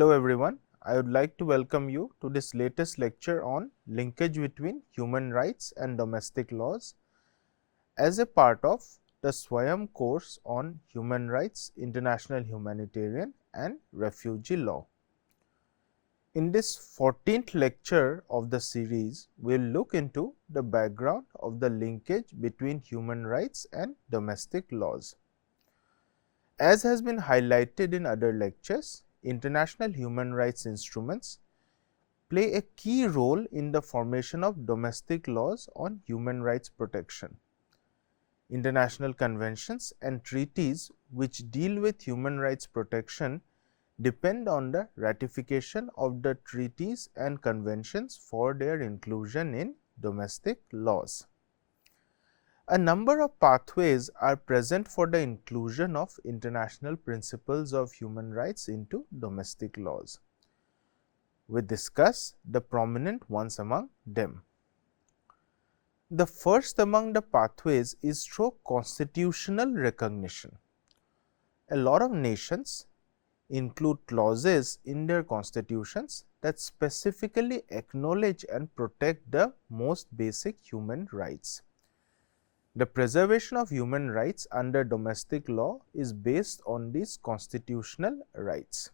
Hello everyone, I would like to welcome you to this latest lecture on linkage between human rights and domestic laws as a part of the Swayam course on human rights, international humanitarian and refugee law. In this 14th lecture of the series, we will look into the background of the linkage between human rights and domestic laws. As has been highlighted in other lectures, international human rights instruments play a key role in the formation of domestic laws on human rights protection. International conventions and treaties which deal with human rights protection depend on the ratification of the treaties and conventions for their inclusion in domestic laws. A number of pathways are present for the inclusion of international principles of human rights into domestic laws. We discuss the prominent ones among them. The first among the pathways is through constitutional recognition. A lot of nations include clauses in their constitutions that specifically acknowledge and protect the most basic human rights. The preservation of human rights under domestic law is based on these constitutional rights.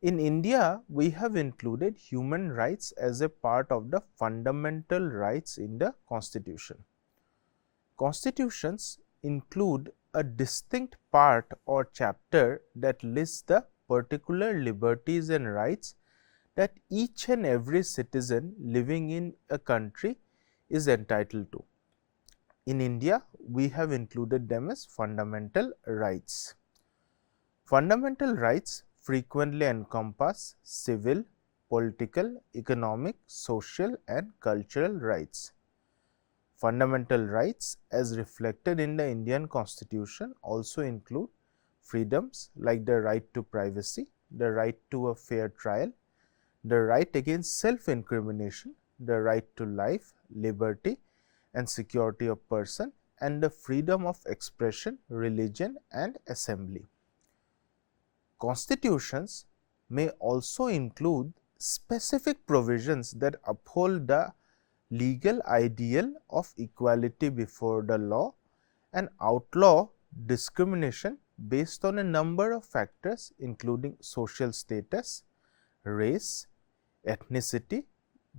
In India, we have included human rights as a part of the fundamental rights in the Constitution. Constitutions include a distinct part or chapter that lists the particular liberties and rights that each and every citizen living in a country is entitled to. In India, we have included them as fundamental rights. Fundamental rights frequently encompass civil, political, economic, social and cultural rights. Fundamental rights as reflected in the Indian Constitution also include freedoms like the right to privacy, the right to a fair trial, the right against self-incrimination, the right to life, liberty and security of person, and the freedom of expression, religion and assembly. Constitutions may also include specific provisions that uphold the legal ideal of equality before the law and outlaw discrimination based on a number of factors including social status, race, ethnicity,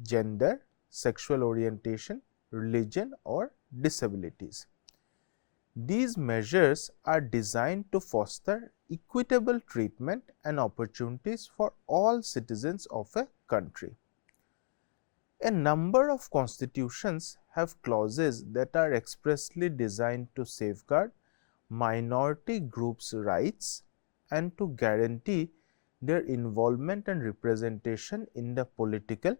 gender, sexual orientation, religion or disabilities. These measures are designed to foster equitable treatment and opportunities for all citizens of a country. A number of constitutions have clauses that are expressly designed to safeguard minority groups' rights and to guarantee their involvement and representation in the political,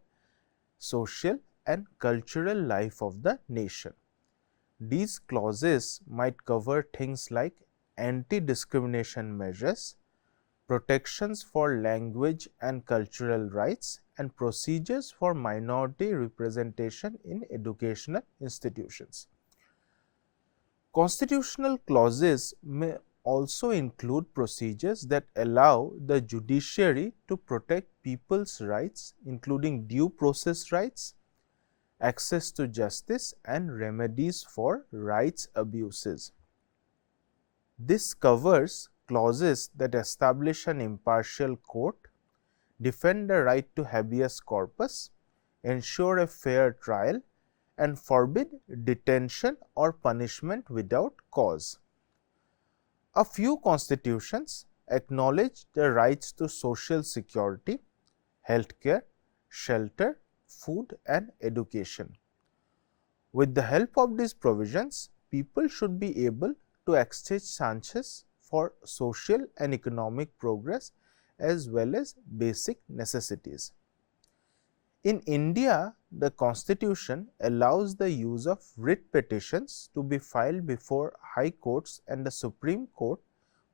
social and cultural life of the nation. These clauses might cover things like anti-discrimination measures, protections for language and cultural rights, and procedures for minority representation in educational institutions. Constitutional clauses may also include procedures that allow the judiciary to protect people's rights, including due process rights, access to justice and remedies for rights abuses. This covers clauses that establish an impartial court, defend the right to habeas corpus, ensure a fair trial and forbid detention or punishment without cause. A few constitutions acknowledge the rights to social security, healthcare, shelter, food and education. With the help of these provisions, people should be able to exchange chances for social and economic progress as well as basic necessities. In India, the Constitution allows the use of writ petitions to be filed before high courts and the Supreme Court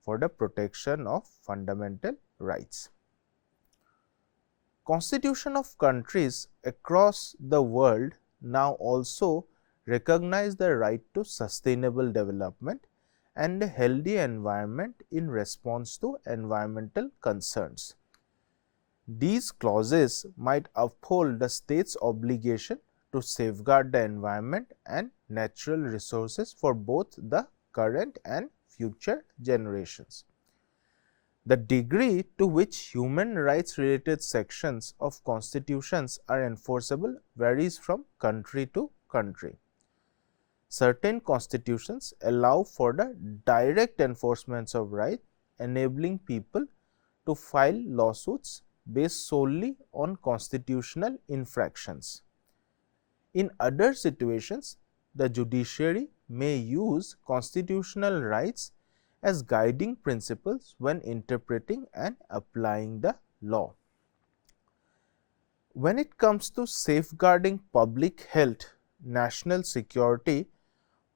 for the protection of fundamental rights. Constitution of countries across the world now also recognize the right to sustainable development and a healthy environment in response to environmental concerns. These clauses might uphold the state's obligation to safeguard the environment and natural resources for both the current and future generations. The degree to which human rights related sections of constitutions are enforceable varies from country to country. Certain constitutions allow for the direct enforcement of rights, enabling people to file lawsuits based solely on constitutional infractions. In other situations, the judiciary may use constitutional rights as guiding principles when interpreting and applying the law. When it comes to safeguarding public health, national security,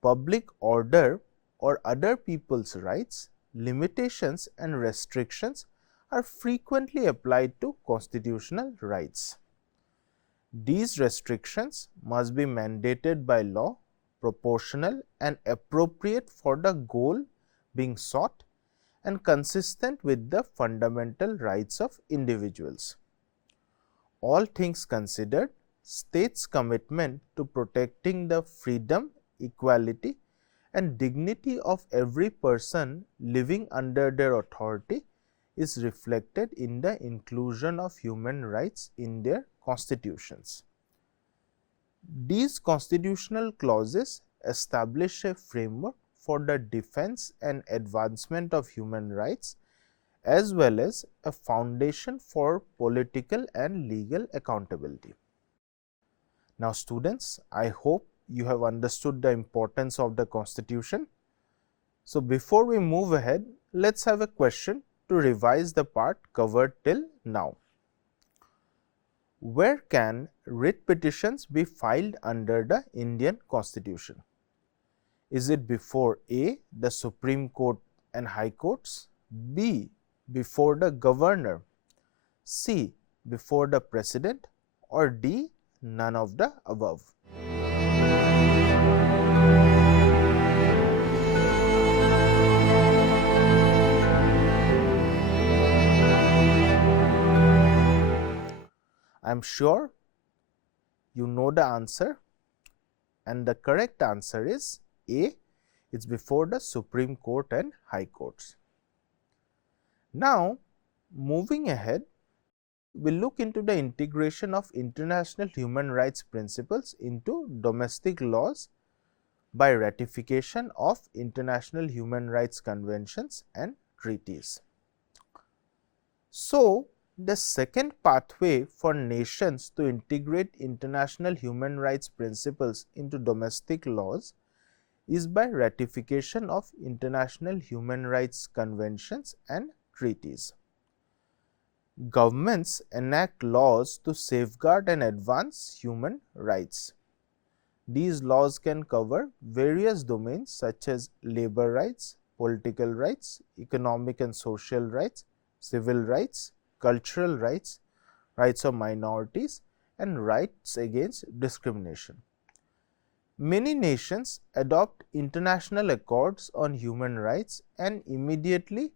public order, or other people's rights, limitations and restrictions are frequently applied to constitutional rights. These restrictions must be mandated by law, proportional and appropriate for the goal being sought, and consistent with the fundamental rights of individuals. All things considered, states' commitment to protecting the freedom, equality, and dignity of every person living under their authority is reflected in the inclusion of human rights in their constitutions. These constitutional clauses establish a framework for the defense and advancement of human rights, as well as a foundation for political and legal accountability. Now, students, I hope you have understood the importance of the Constitution. So, before we move ahead, let us have a question to revise the part covered till now. Where can writ petitions be filed under the Indian Constitution? Is it before A, the Supreme Court and High Courts, B, before the Governor, C, before the President, or D, none of the above? I am sure you know the answer, and the correct answer is A, it's before the Supreme Court and High Courts. Now, moving ahead, we will look into the integration of international human rights principles into domestic laws by ratification of international human rights conventions and treaties. So, the second pathway for nations to integrate international human rights principles into domestic laws is by ratification of international human rights conventions and treaties. Governments enact laws to safeguard and advance human rights. These laws can cover various domains such as labor rights, political rights, economic and social rights, civil rights, cultural rights, rights of minorities, and rights against discrimination. Many nations adopt international accords on human rights and immediately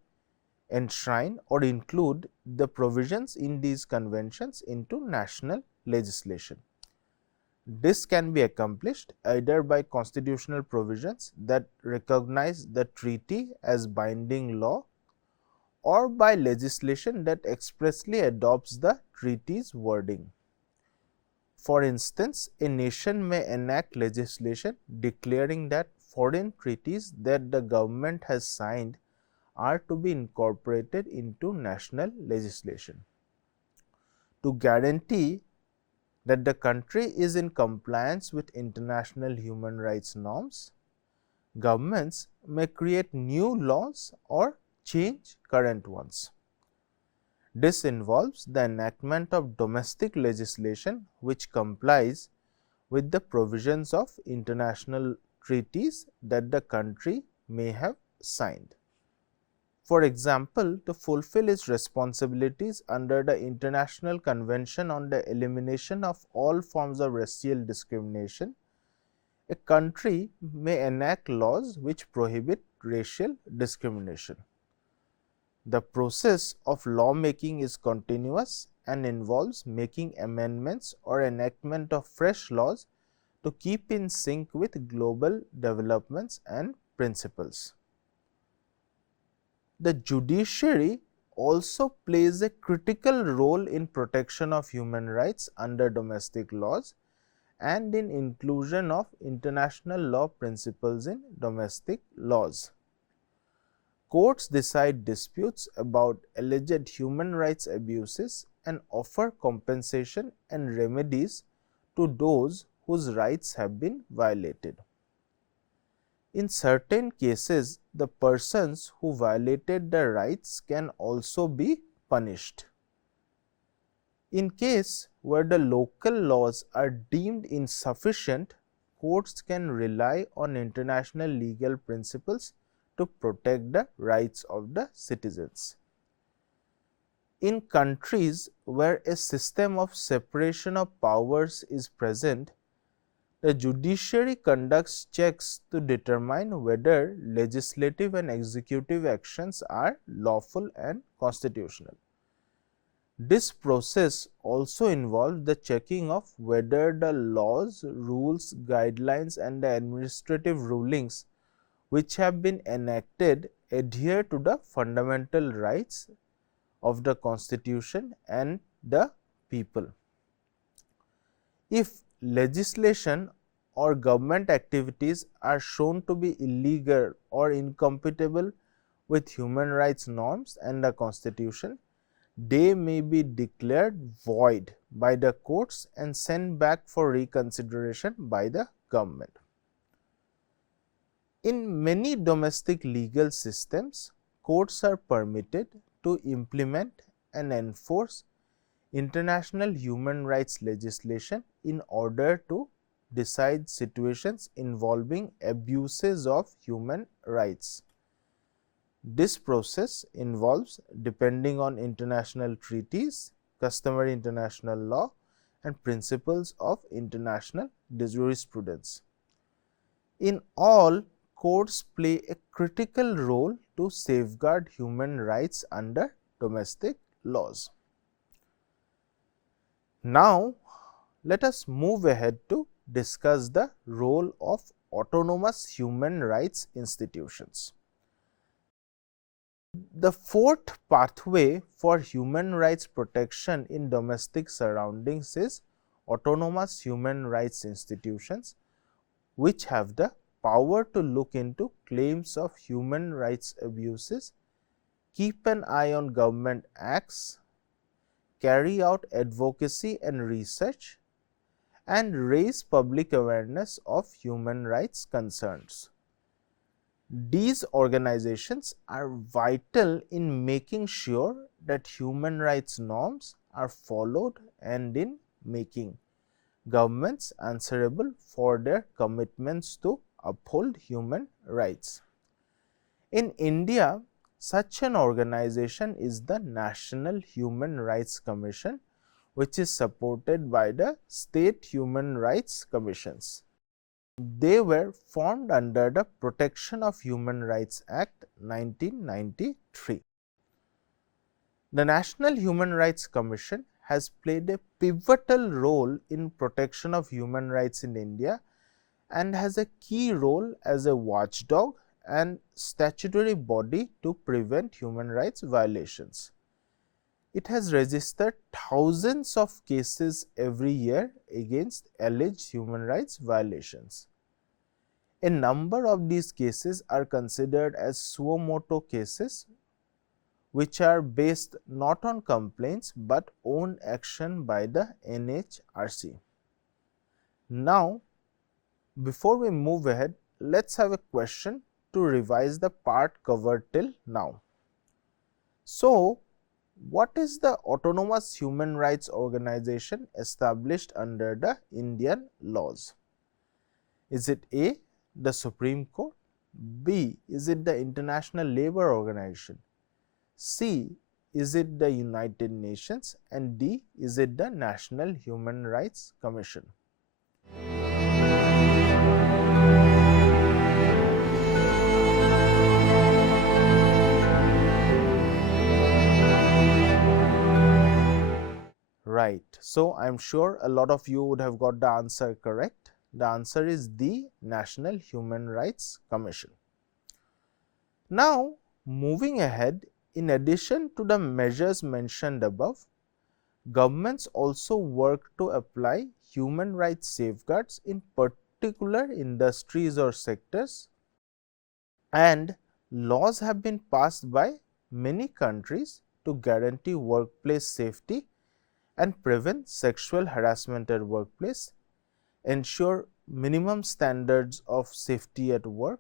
enshrine or include the provisions in these conventions into national legislation. This can be accomplished either by constitutional provisions that recognize the treaty as binding law, or by legislation that expressly adopts the treaty's wording. For instance, a nation may enact legislation declaring that foreign treaties that the government has signed are to be incorporated into national legislation. To guarantee that the country is in compliance with international human rights norms, governments may create new laws or change current ones. This involves the enactment of domestic legislation which complies with the provisions of international treaties that the country may have signed. For example, to fulfill its responsibilities under the International Convention on the Elimination of All Forms of Racial Discrimination, a country may enact laws which prohibit racial discrimination. The process of lawmaking is continuous and involves making amendments or enactment of fresh laws to keep in sync with global developments and principles. The judiciary also plays a critical role in protection of human rights under domestic laws and in inclusion of international law principles in domestic laws. Courts decide disputes about alleged human rights abuses and offer compensation and remedies to those whose rights have been violated. In certain cases, the persons who violated the rights can also be punished. In case where the local laws are deemed insufficient, courts can rely on international legal principles to protect the rights of the citizens. In countries where a system of separation of powers is present, the judiciary conducts checks to determine whether legislative and executive actions are lawful and constitutional. This process also involves the checking of whether the laws, rules, guidelines and the administrative rulings which have been enacted adhere to the fundamental rights of the Constitution and the people. If legislation or government activities are shown to be illegal or incompatible with human rights norms and the Constitution, they may be declared void by the courts and sent back for reconsideration by the government. In many domestic legal systems, courts are permitted to implement and enforce international human rights legislation in order to decide situations involving abuses of human rights. This process involves depending on international treaties, customary international law and principles of international jurisprudence. In all, courts play a critical role to safeguard human rights under domestic laws. Now, let us move ahead to discuss the role of autonomous human rights institutions. The fourth pathway for human rights protection in domestic surroundings is autonomous human rights institutions, which have the power to look into claims of human rights abuses, keep an eye on government acts, carry out advocacy and research, and raise public awareness of human rights concerns. These organizations are vital in making sure that human rights norms are followed and in making governments answerable for their commitments to uphold human rights. In India, such an organization is the National Human Rights Commission, which is supported by the State Human Rights Commissions. They were formed under the Protection of Human Rights Act 1993. The National Human Rights Commission has played a pivotal role in protection of human rights in India and has a key role as a watchdog and statutory body to prevent human rights violations. It has registered thousands of cases every year against alleged human rights violations. A number of these cases are considered as suo motu cases, which are based not on complaints but own action by the NHRC. Now, before we move ahead, let us have a question to revise the part covered till now. So, what is the Autonomous Human Rights Organization established under the Indian laws? Is it A, the Supreme Court, B, is it the International Labour Organization, C, is it the United Nations, and D, is it the National Human Rights Commission? Right. So, I am sure a lot of you would have got the answer correct. The answer is the National Human Rights Commission. Now, moving ahead, in addition to the measures mentioned above, governments also work to apply human rights safeguards in particular industries or sectors, and laws have been passed by many countries to guarantee workplace safety and prevent sexual harassment at workplace, ensure minimum standards of safety at work,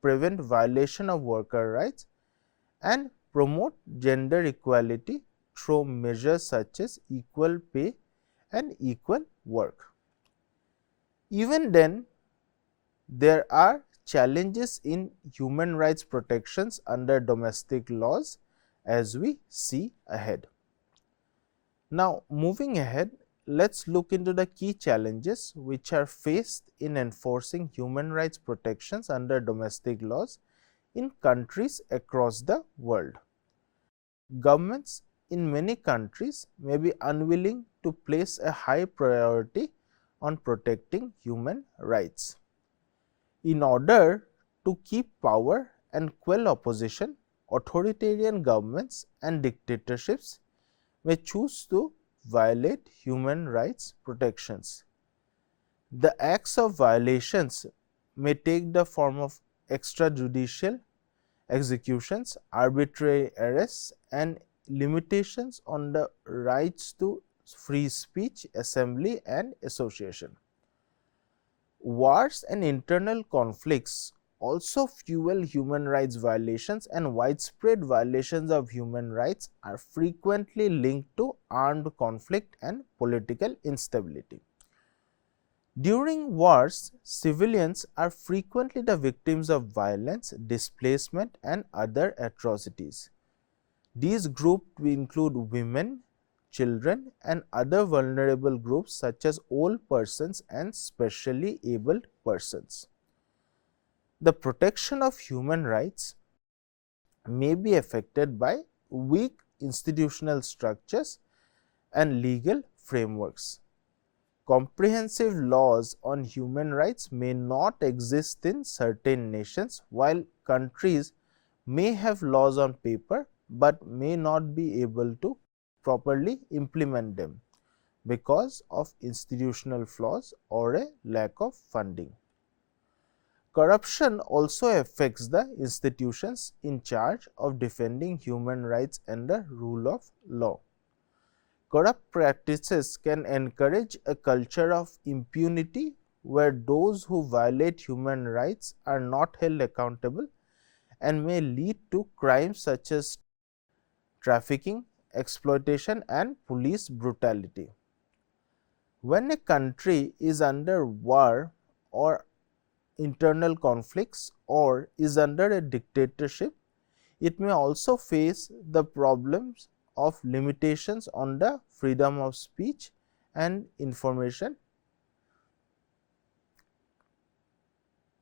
prevent violation of worker rights, and promote gender equality through measures such as equal pay and equal work. Even then, there are challenges in human rights protections under domestic laws, as we see ahead. Now, moving ahead, let us look into the key challenges which are faced in enforcing human rights protections under domestic laws in countries across the world. Governments in many countries may be unwilling to place a high priority on protecting human rights. In order to keep power and quell opposition, authoritarian governments and dictatorships may choose to violate human rights protections. The acts of violations may take the form of extrajudicial executions, arbitrary arrests, and limitations on the rights to free speech, assembly, and association. Wars and internal conflicts also fuel human rights violations, and widespread violations of human rights are frequently linked to armed conflict and political instability. During wars, civilians are frequently the victims of violence, displacement, and other atrocities. These groups include women, children, and other vulnerable groups such as old persons and specially abled persons. The protection of human rights may be affected by weak institutional structures and legal frameworks. Comprehensive laws on human rights may not exist in certain nations, while countries may have laws on paper, but may not be able to properly implement them because of institutional flaws or a lack of funding. Corruption also affects the institutions in charge of defending human rights and the rule of law. Corrupt practices can encourage a culture of impunity where those who violate human rights are not held accountable and may lead to crimes such as trafficking, exploitation, and police brutality. When a country is under war or internal conflicts or is under a dictatorship, it may also face the problems of limitations on the freedom of speech and information.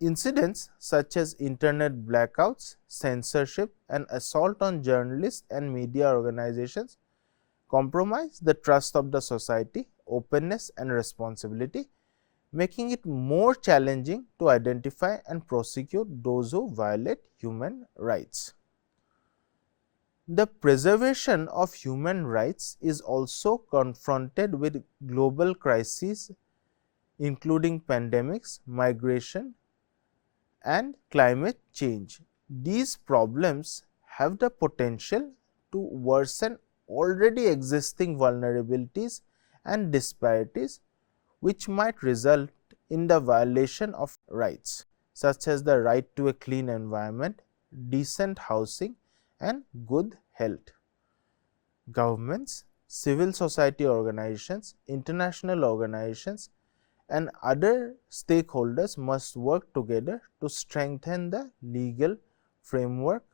Incidents such as internet blackouts, censorship, and assault on journalists and media organizations compromise the trust of the society, openness, and responsibility, making it more challenging to identify and prosecute those who violate human rights. The preservation of human rights is also confronted with global crises including pandemics, migration, and climate change. These problems have the potential to worsen already existing vulnerabilities and disparities, which might result in the violation of rights such as the right to a clean environment, decent housing, and good health. Governments, civil society organizations, international organizations, and other stakeholders must work together to strengthen the legal framework,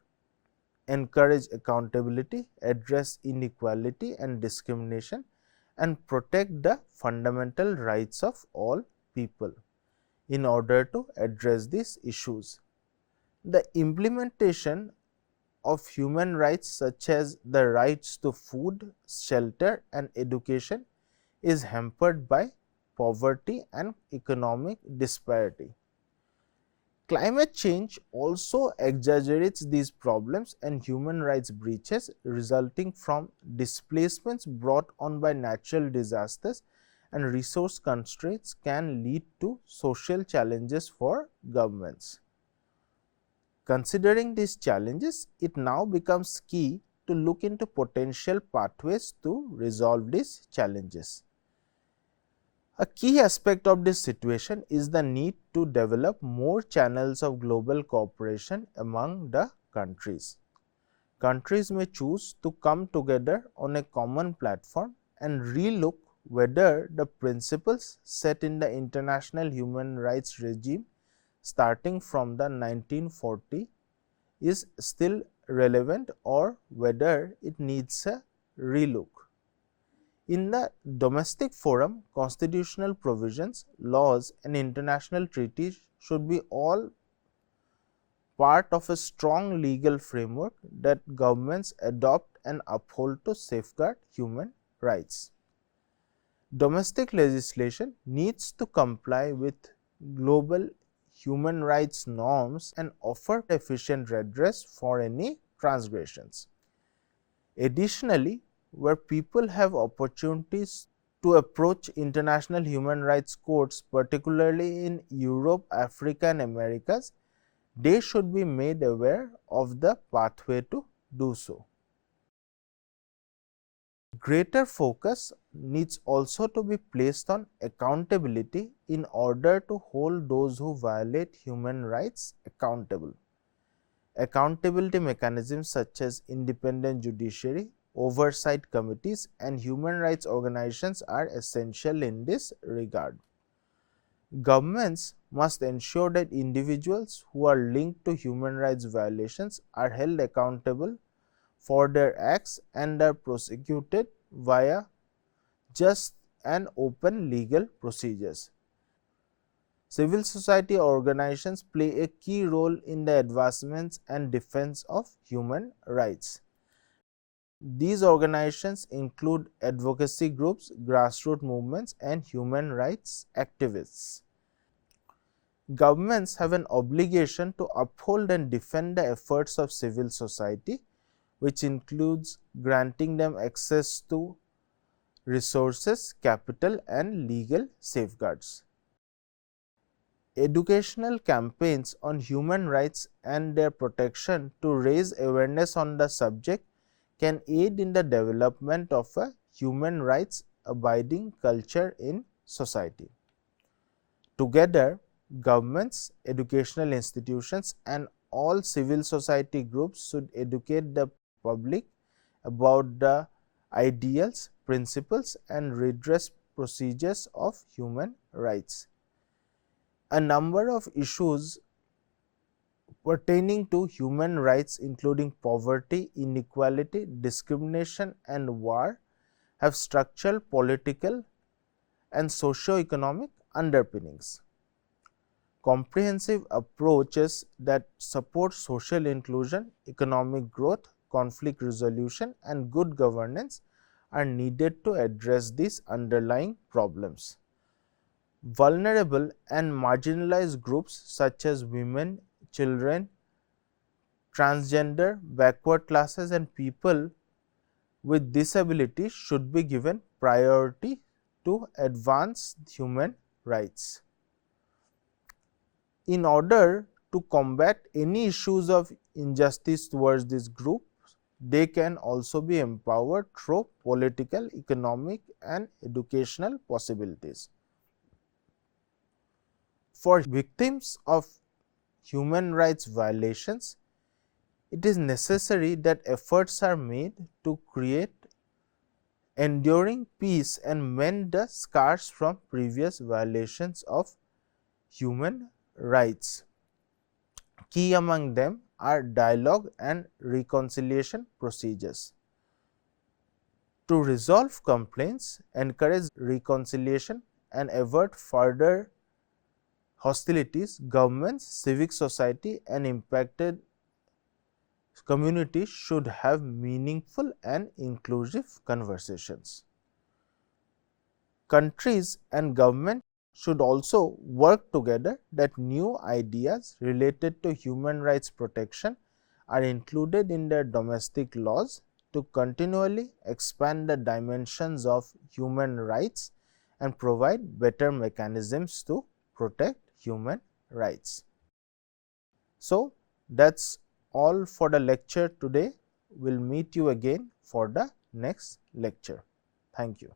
encourage accountability, address inequality and discrimination, and protect the fundamental rights of all people. In order to address these issues, the implementation of human rights such as the rights to food, shelter and education is hampered by poverty and economic disparity. Climate change also exaggerates these problems, and human rights breaches resulting from displacements brought on by natural disasters and resource constraints can lead to social challenges for governments. Considering these challenges, it now becomes key to look into potential pathways to resolve these challenges. A key aspect of this situation is the need to develop more channels of global cooperation among the countries. Countries may choose to come together on a common platform and relook whether the principles set in the international human rights regime starting from the 1940 is still relevant or whether it needs a relook. In the domestic forum, constitutional provisions, laws and international treaties should be all part of a strong legal framework that governments adopt and uphold to safeguard human rights. Domestic legislation needs to comply with global human rights norms and offer efficient redress for any transgressions. Additionally, where people have opportunities to approach international human rights courts, particularly in Europe, Africa and Americas, they should be made aware of the pathway to do so. Greater focus needs also to be placed on accountability in order to hold those who violate human rights accountable. Accountability mechanisms such as independent judiciary, oversight committees and human rights organizations are essential in this regard. Governments must ensure that individuals who are linked to human rights violations are held accountable for their acts and are prosecuted via just and open legal procedures. Civil society organizations play a key role in the advancement and defense of human rights. These organizations include advocacy groups, grassroots movements, and human rights activists. Governments have an obligation to uphold and defend the efforts of civil society, which includes granting them access to resources, capital, and legal safeguards. Educational campaigns on human rights and their protection to raise awareness on the subject can aid in the development of a human rights abiding culture in society. Together, governments, educational institutions, and all civil society groups should educate the public about the ideals, principles, and redress procedures of human rights. A number of issues pertaining to human rights, including poverty, inequality, discrimination, and war, have structural, political, and socio-economic underpinnings. Comprehensive approaches that support social inclusion, economic growth, conflict resolution, and good governance are needed to address these underlying problems. Vulnerable and marginalized groups such as women, children, transgender, backward classes, and people with disabilities should be given priority to advance human rights. In order to combat any issues of injustice towards these groups, they can also be empowered through political, economic, and educational possibilities. For victims of human rights violations, it is necessary that efforts are made to create enduring peace and mend the scars from previous violations of human rights. Key among them are dialogue and reconciliation procedures. To resolve complaints, encourage reconciliation, and avert further hostilities, governments, civic society, and impacted communities should have meaningful and inclusive conversations. Countries and government should also work together that new ideas related to human rights protection are included in their domestic laws to continually expand the dimensions of human rights and provide better mechanisms to protect human rights. So, that is all for the lecture today. We will meet you again for the next lecture. Thank you.